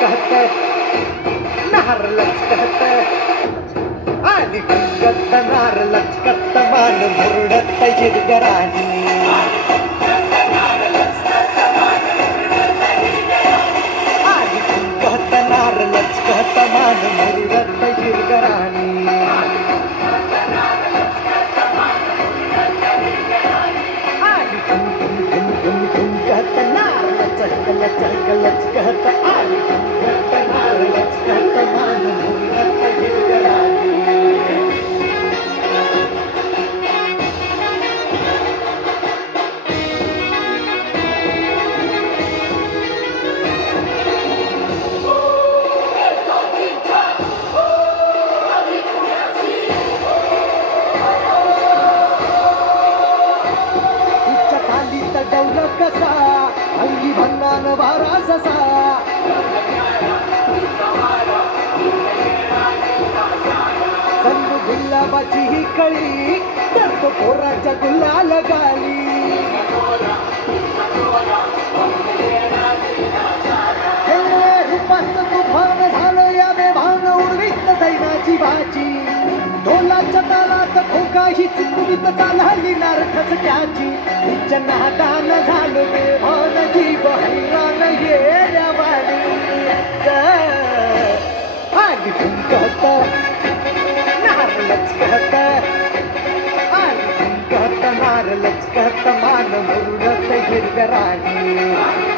लचकत नार लचकत आली कुंकत नार लचकत मान मुरडत हिरगराणी आली कुंकत नार लचकत मान मुरडत हिरगराणी आली कुंकत नार लचक लचक लचकत आली कुंकत नार लचकत मान मुरडत हिरगराणी डौल कसा अंगी भन्नान भारा ससा संदू गुलाबाची ही कळी तर तो पोराच्या गुलाल गाली हे रूपाचं तुफान झालं या बेभान उडवीत दैनाची भाची ढोलाच्या तालात खोका ही चुकवीत चालली नारखच त्याची तिच्या नादान झालं बेभान जीव हैरान येड्यावानी आली कुंकत नार लचकत आली कुंकत नार लचकत मान मुरडत हिरगराणी